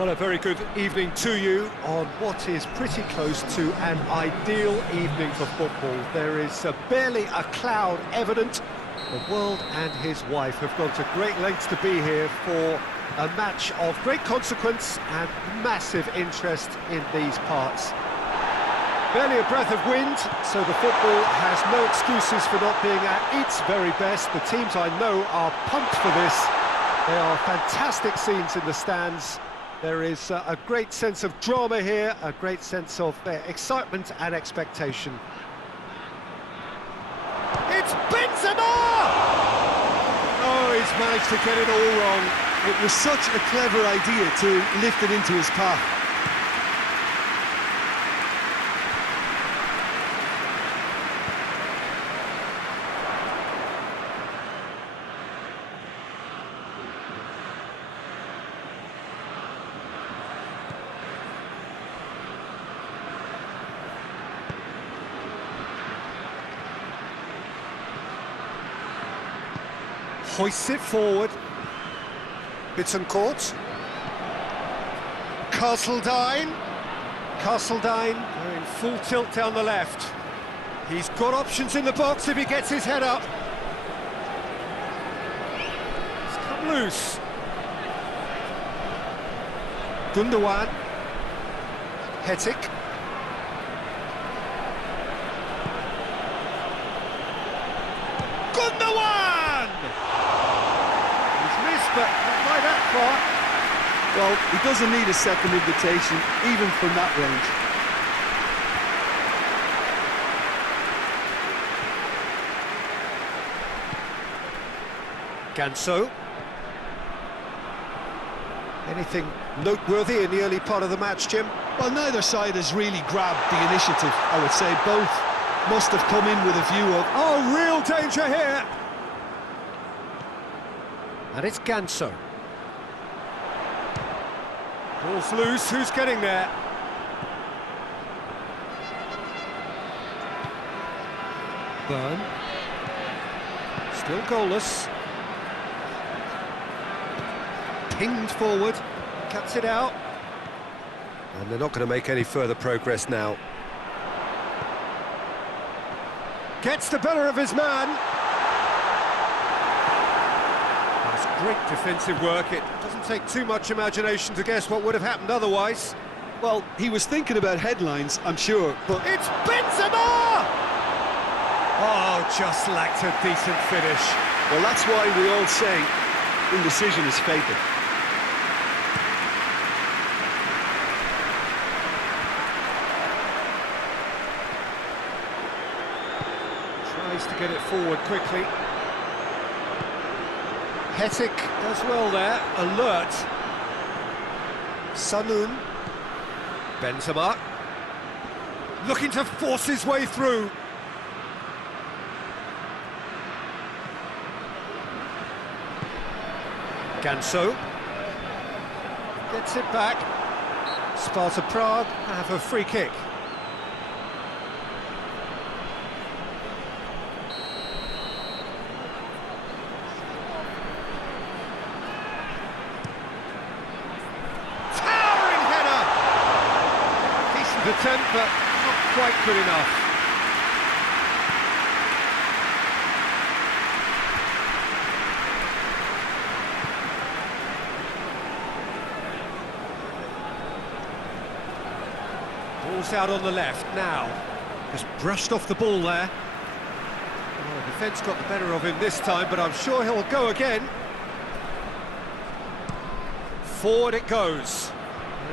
Well, a very good evening to you on what is pretty close to an ideal evening for football. There is barely a cloud evident. The world and his wife have gone to great lengths to be here for a match of great consequence and massive interest in these parts. Barely a breath of wind, so the football has no excuses for not being at its very best. The teams I know are pumped for this. There are fantastic scenes in the stands. There is a great sense of drama here, a great sense of excitement and expectation. It's Benzema! Oh, he's managed to get it all wrong. It was such a clever idea to lift it into his path. Hoists it forward. Bittencourt. Castledine. Castledine going full tilt down the left. He's got options in the box if he gets his head up. It's come loose. Gundogan. Hetic. But not by that far. Well, he doesn't need a second invitation, even from that range. Ganso. Anything noteworthy in the early part of the match, Jim? Well, neither side has really grabbed the initiative, I would say. Both must have come in with a view of... Oh, real danger here! And it's Ganso. Ball's loose, who's getting there? Burn. Still goalless. Pinged forward, cuts it out. And they're not going to make any further progress now. Gets the better of his man. Great defensive work. It doesn't take too much imagination to guess what would have happened otherwise. Well, he was thinking about headlines, I'm sure, but... It's Benzema! Oh, just lacked a decent finish. Well, that's why we all say indecision is fatal. Tries to get it forward quickly. Hetic does well there, alert. Sanoun. Benzema. Looking to force his way through. Ganso. Gets it back. Sparta Prague have a free kick. Attempt, but not quite good enough. Ball's out on the left now. Just brushed off the ball there. Well, the defence got the better of him this time, but I'm sure he'll go again. Forward it goes.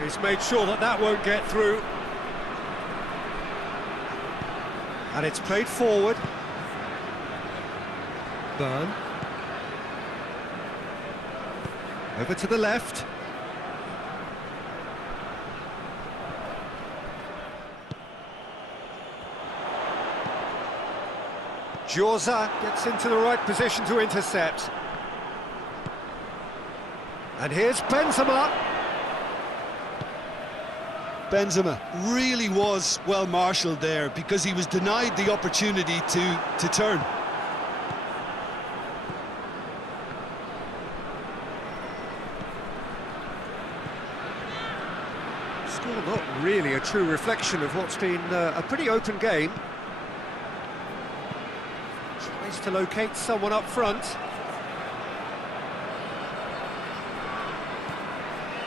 He's made sure that that won't get through. And it's played forward. Burn. Over to the left. Djorza gets into the right position to intercept. And here's Benzema. Benzema really was well marshalled there because he was denied the opportunity to turn. Not really a true reflection of what's been a pretty open game. Tries to locate someone up front.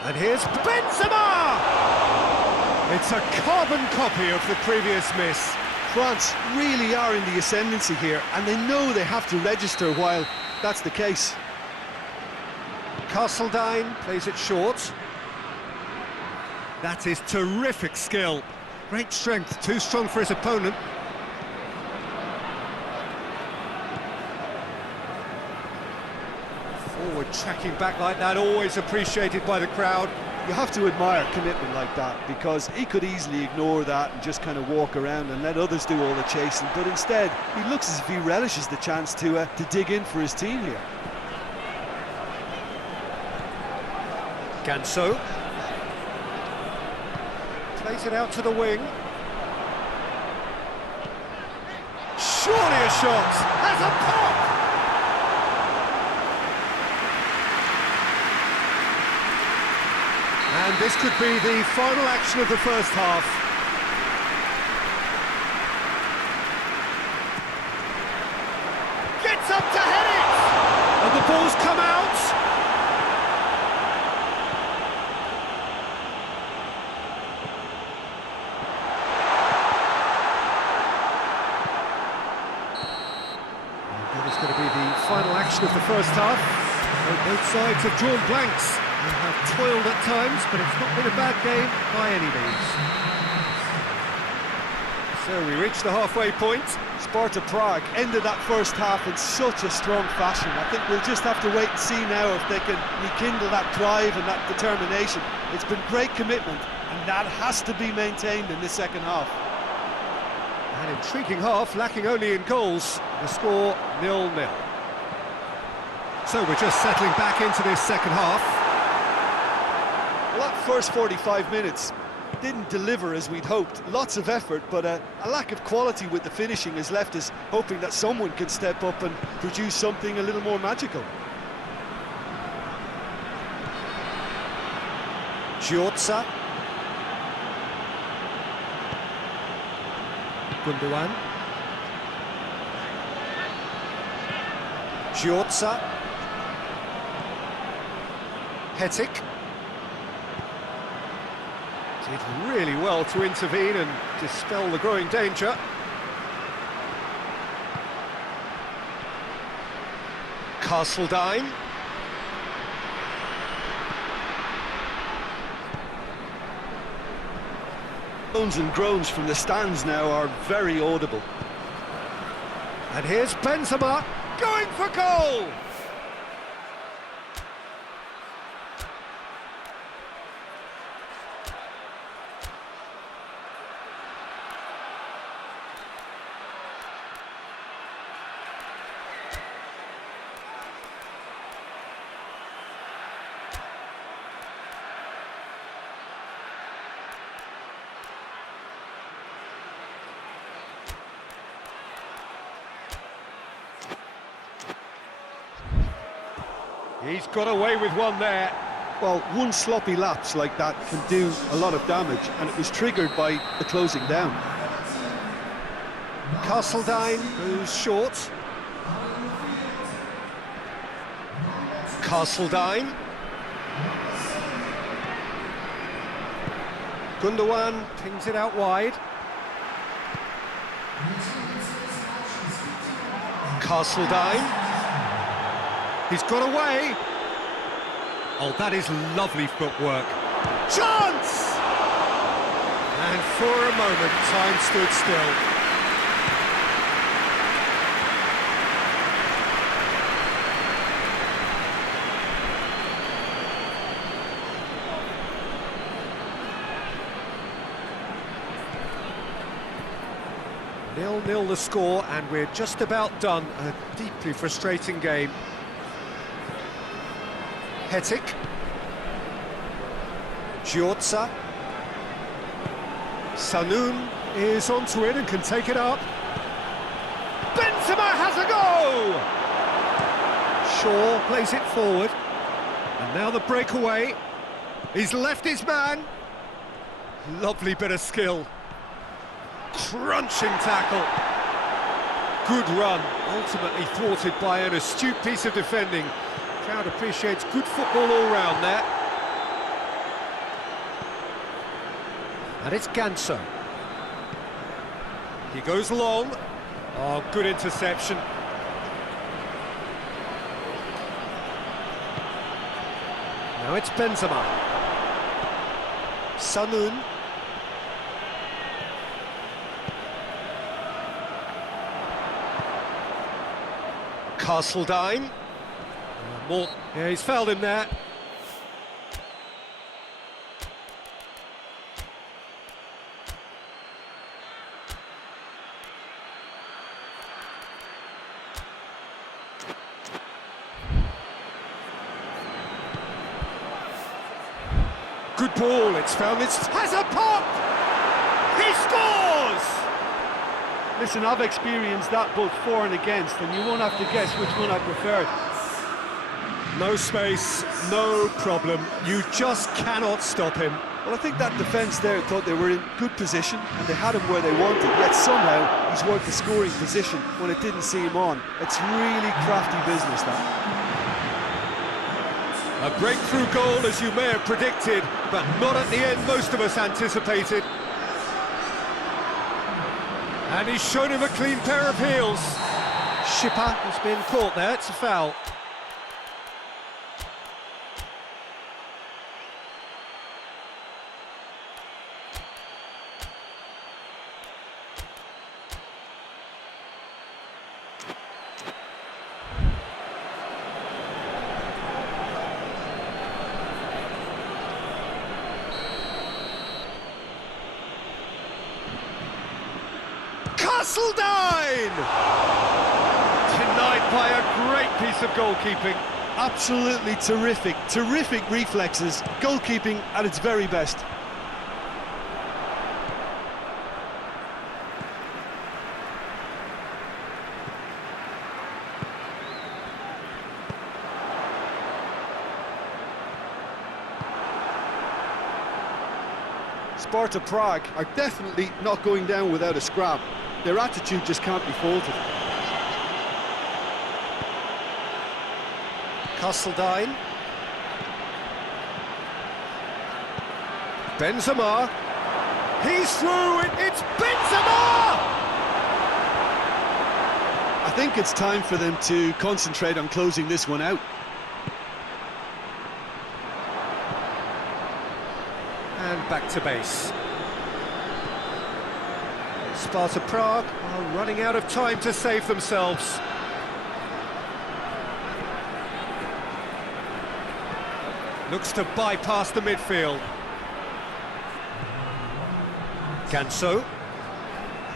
And here's Benzema! It's a carbon copy of the previous miss. France really are in the ascendancy here, and they know they have to register while that's the case. Castledine plays it short. That is terrific skill. Great strength, too strong for his opponent. Forward tracking back like that, always appreciated by the crowd. You have to admire commitment like that, because he could easily ignore that and just kind of walk around and let others do all the chasing, but instead he looks as if he relishes the chance to dig in for his team here. Ganso plays it out to the wing. Surely a shot! Has a pop! And this could be the final action of the first half. Gets up to head it! And the ball's come out! And that is going to be the final action of the first half. So both sides have drawn blanks. They have toiled at times, but it's not been a bad game by any means. So we reach the halfway point. Sparta Prague ended that first half in such a strong fashion. I think we'll just have to wait and see now if they can rekindle that drive and that determination. It's been great commitment, and that has to be maintained in this second half. An intriguing half, lacking only in goals. The score 0-0. So we're just settling back into this second half. Well, that first 45 minutes didn't deliver as we'd hoped. Lots of effort, but a lack of quality with the finishing has left us hoping that someone can step up and produce something a little more magical. Giorza. Gundogan. Giorza. Hetic. Did really well to intervene and dispel the growing danger. Castledine. Moans and groans from the stands now are very audible. And here's Benzema going for goal! He's got away with one there. Well, one sloppy lapse like that can do a lot of damage, and it was triggered by the closing down. Castledine goes short. Castledine. Gundogan pings it out wide. Castledine. He's got away. Oh, that is lovely footwork. Chance! And for a moment, time stood still. Nil-nil the score, and we're just about done. A deeply frustrating game. Hetic. Giorza. Sanoun is onto it and can take it up. Benzema has a go! Shaw plays it forward. And now the breakaway. He's left his man. Lovely bit of skill. Crunching tackle. Good run, ultimately thwarted by an astute piece of defending. Crowd appreciates good football all round there. And it's Ganso. He goes long. Oh, good interception. Now it's Benzema. Sanun. Castledine. More. Yeah, he's fouled him there. Good ball, it's found its... has a pop! He scores! Listen, I've experienced that both for and against, and you won't have to guess which one I preferred. No space, no problem. You just cannot stop him. Well, I think that defence there thought they were in good position, and they had him where they wanted, yet somehow he's worked the scoring position when it didn't see him on. It's really crafty business, that. A breakthrough goal, as you may have predicted, but not at the end most of us anticipated. And he's shown him a clean pair of heels. Schipper has been caught there, it's a foul. Castledine! Denied by a great piece of goalkeeping. Absolutely terrific, terrific reflexes, goalkeeping at its very best. Sparta Prague are definitely not going down without a scrap. Their attitude just can't be faulted. Castledine. Benzema. He's through, it's Benzema! I think it's time for them to concentrate on closing this one out. And back to base. Sparta Prague are running out of time to save themselves. Looks to bypass the midfield. Ganso.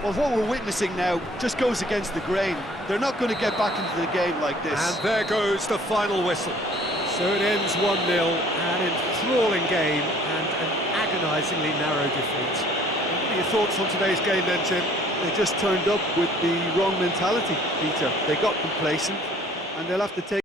Well, what we're witnessing now just goes against the grain. They're not going to get back into the game like this. And there goes the final whistle. So it ends 1-0, an enthralling game and an agonisingly narrow defeat. What are your thoughts on today's game then, Jim? They just turned up with the wrong mentality, Peter. They got complacent, and they'll have to take